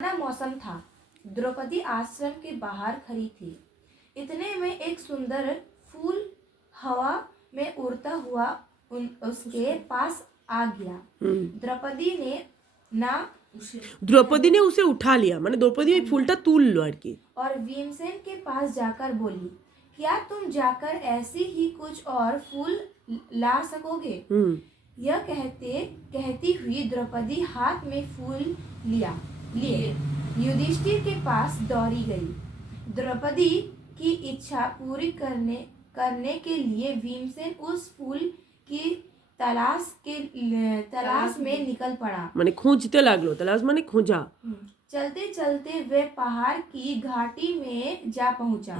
मौसम था। द्रौपदी आश्रम के बाहर खड़ी थी। इतने में एक सुंदर फूल हवा में उड़ता हुआ उसके पास आ गया। द्रौपदी ने उसे उठा लिया, माने द्रौपदी ওই ফুলটা তুললো আর কি। और भीमसेन के पास जाकर बोली, क्या तुम जाकर ऐसी ही कुछ और फूल ला सकोगे? यह कहती हुई द्रौपदी हाथ में फूल लिए युधिष्ठिर के पास दौड़ी गई। द्रौपदी की इच्छा पूरी करने के लिए भीमसेन उस फूल की तलाश में निकल पड़ा। माने खोजते लागलो, तलाश माने खोजा। चलते चलते वे पहाड़ की घाटी में जा पहुंचा।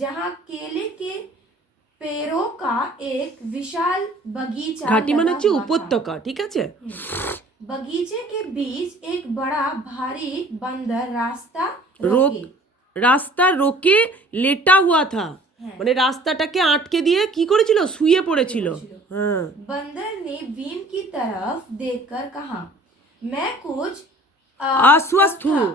जहाँ केले के पेड़ों का एक विशाल बगीचा घाटी माने হচ্ছে উপত্যকা, ঠিক আছে? बगीचे के बीच एक बड़ा भारी बंदर रास्ता रोके लेटा हुआ था। মানে রাস্তাটাকে আটকে দিয়ে কি করেছিল? শুয়ে পড়েছিল। बंदर ने भीम की तरफ देखकर कहा, मैं कुछ अस्वस्थ हूँ।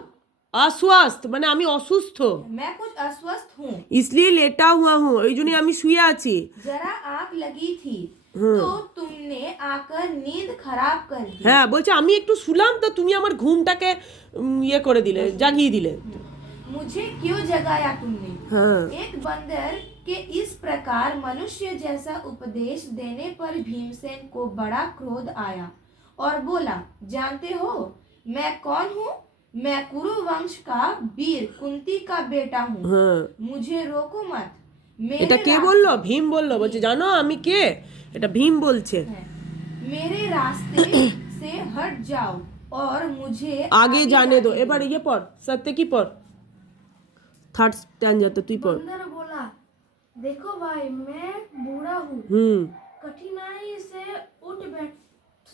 अस्वस्थ মানে আমি অসুস্থ। मैं कुछ अस्वस्थ हूँ, इसलिए लेटा हुआ हूँ, এই জন্য আমি শুয়ে আছি। जरा आग लगी थी तो तुमने आकर नींद खराब कर दी। হ্যাঁ, বলছে আমি একটু শুলাম তো তুমি আমার ঘুমটাকে ইয়ে করে দিলে, জাগিয়ে দিলে। मुझे क्यों जगाया तुमने? एक बंदर के इस प्रकार मनुष्य जैसा उपदेश देने पर भीमसेन को बड़ा क्रोध आया और बोला, जानते हो मैं कौन हूँ? मैं कुरु वंश का वीर कुंती का बेटा हूँ। मुझे रोको मत। এটা কে বললো? ভীম বললো। বলছে জানো আমি কে? এটা ভীম বলছে। मेरे रास्ते से हट जाओ और मुझे आगे जाने दो। এবার ये পড়, সত্যি কি পড়, थर्ड स्टैंजा तो तू पढ़। बंदर बोला, देखो भाई मैं बूढ़ा हूँ, कठिनाई से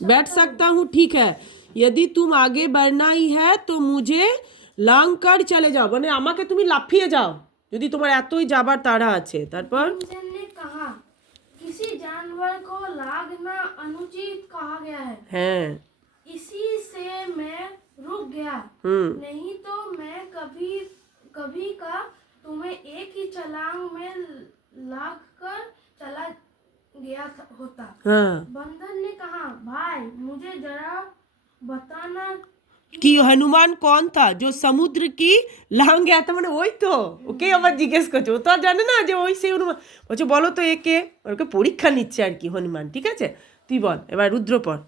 बैठ सकता हूँ, ठीक है, यदि तुम आगे बढ़ना ही है तो मुझे लांग कर चले जाओ, মানে আমাকে তুমি লাফিয়ে যাও যদি তোমার এতই যাবার তাড়া আছে। তারপর भीमसेन ने कहा, किसी जानवर को लागना अनुचित कहा गया है। इसी से मैं रुक गया, नहीं तो मैं कभी का तुम्हें एक ही छलांग में लाग कर चला गया होता। बंदर ने कहा, भाई मुझे जरा बताना कि हनुमान कौन था जो समुद्र की लांग गया था, মানে ওই তো ওকে আবার জিজ্ঞেস করছে, ও তো আর জানে না যে ওই সেই হনুমান। বলছে বলো তো একে, ওকে পরীক্ষা নিচ্ছে আর কি হনুমান, ঠিক আছে? তুই বল এবার রুদ্র পড়।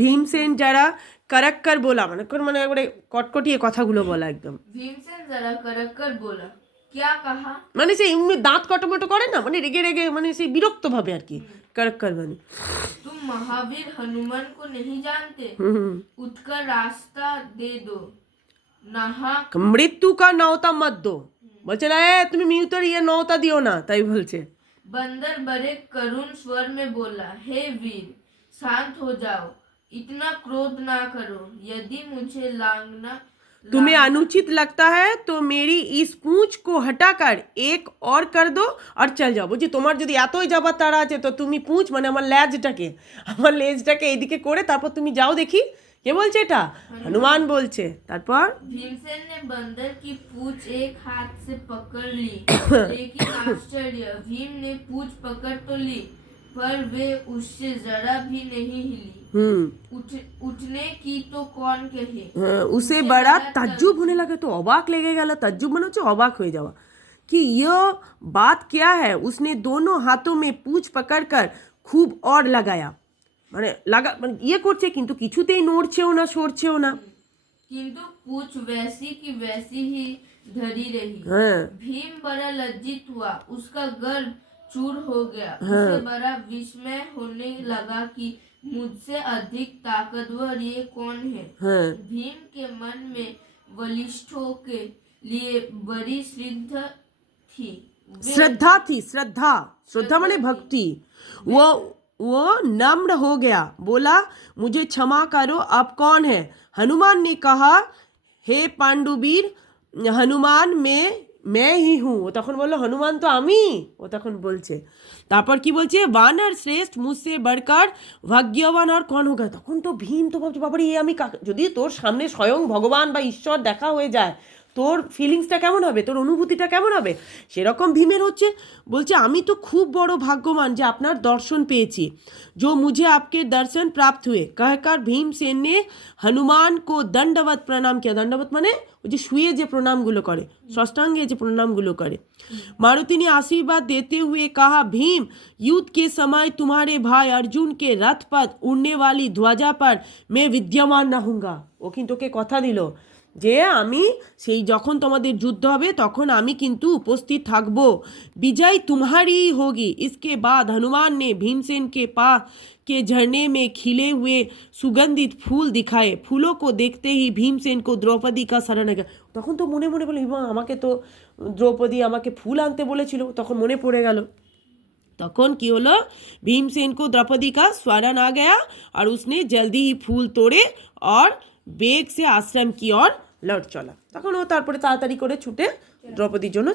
ভীমসেন যারা करक्कर बोला, মানে একবারে কটকটিয়ে কথাগুলো বলা একদম। ভীমসেন যারা करक्कर बोला, क्या कहा? মানে সেই দাঁত কটমটো করে না, মানে রেগে রেগে, মানে সেই বিরক্ত ভাবে আর কি करक्कर মানে। तुम महावीर हनुमान को नहीं जानते? उठकर रास्ता दे दो, नाहक মৃত্যু কা নৌতা মত দো। বলছে না তুমি মৃত্যুর ইয়ে নৌতা দিও না, তাই বলছে। बंदर बड़े करुण स्वर में बोला, हे वीर शांत हो जाओ, इतना क्रोध ना करो। यदि मुझे तुम्हें अनुचित लगता है तो मेरी इस पूंछ को हटाकर एक और कर दो और चल जाओ। বুঝি তোমার যদি এতই যাবার তাড়া আছে তো তুমি पूंछ মানে আমার লেজটাকে এইদিকে করে তারপর তুমি যাও দেখি। কে বলছে এটা? হনুমান বলছে। তারপর भीमसेन ने बंदर की पूंछ एक हाथ से पकड़ ली, लेकिन आश्चर्य, भीम ने पूंछ पकड़ तो ली पर वे उससे जरा भी नहीं हिली। उठने की तो कौन कहे। उसे बड़ा तज्जुब होने लगा, तो अबाक लगे गया। तज्जुब মানে হচ্ছে অবাক হয়ে যাওয়া, कि ये बात क्या है। उसने दोनों हाथों में पूंछ पकड़कर खूब और लगाया, মানে ইয়ে করছে কিন্তু কিছুতেই নড়ছেও না সরছেও না। किंतु पूंछ वैसी की वैसी ही धरी रही। भीम बड़ा लज्जित हुआ, उसका गर्व चूर हो गया। उसे बड़ा विस्मय होने लगा कि मुझसे अधिक ताकतवर ये कौन है। भीम के मन में बलिष्ठों के लिए बड़ी श्रद्धा माने भक्ति। वो नम्र हो गया, बोला मुझे क्षमा करो, आप कौन है? हनुमान ने कहा, हे पांडुवीर हनुमान, मैं मैं ही हूँ। ও তখন বললো হনুমান তো আমি। ও তখন বলছে, তারপর কি বলছে, वानर श्रेष्ठ मुझसे बढ़कर भाग्यवान और कौन होगा। তখন তো ভীম তো ভাবছে বাবারে এ আমি যদি তোর সামনে স্বয়ং ভগবান বা ঈশ্বর দেখা হয়ে যায় তোর ফিলিংসটা কেমন হবে, তোর অনুভূতিটা কেমন হবে। সেরকম ভীমের হচ্ছে, বলছে আমি তো খুব বড় ভাগ্যবান যে আপনার দর্শন পেয়েছি। जो मुझे आपके दर्शन प्राप्त हुए कहकर भीमसेन ने हनुमान को दंडवत प्रणाम किया। दंडवत মানে ওই যে শুয়ে যে প্রণামগুলো করে, ষষ্ঠাঙ্গে যে প্রণামগুলো করে। मारुति ने आशीर्वाद देते हुए कहा, भीम युद्ध के समय तुम्हारे भाई अर्जुन के रथ पर उड़ने वाली ध्वजा पर मैं विद्यमान रहूंगा। ও কিন্তু ওকে কথা দিল যে আমি সেই যখন তোমাদের যুদ্ধ হবে তখন আমি কিন্তু উপস্থিত থাকব। विजय तुम्हारी ही होगी। इसके बाद हनुमान ने भीमसेन के पास के झरने में खिले हुए सुगंधित फूल दिखाए। फूलों को देखते ही भीमसेन को द्रौपदी का शरण आ गया। তখন তো মনে মনে বলে আমাকে তো দ্রৌপদী আমাকে ফুল আনতে বলেছিল, তখন মনে পড়ে গেল। তখন কি হলো, भीमसेन को द्रौपदी का स्मरण आ गया और उसने जल्दी ही फूल तोड़े और বেগ সে আশ্রম কি ওর লড় চলা। তখন ও তারপরে তাড়াতাড়ি করে ছুটে দ্রৌপদীর জন্য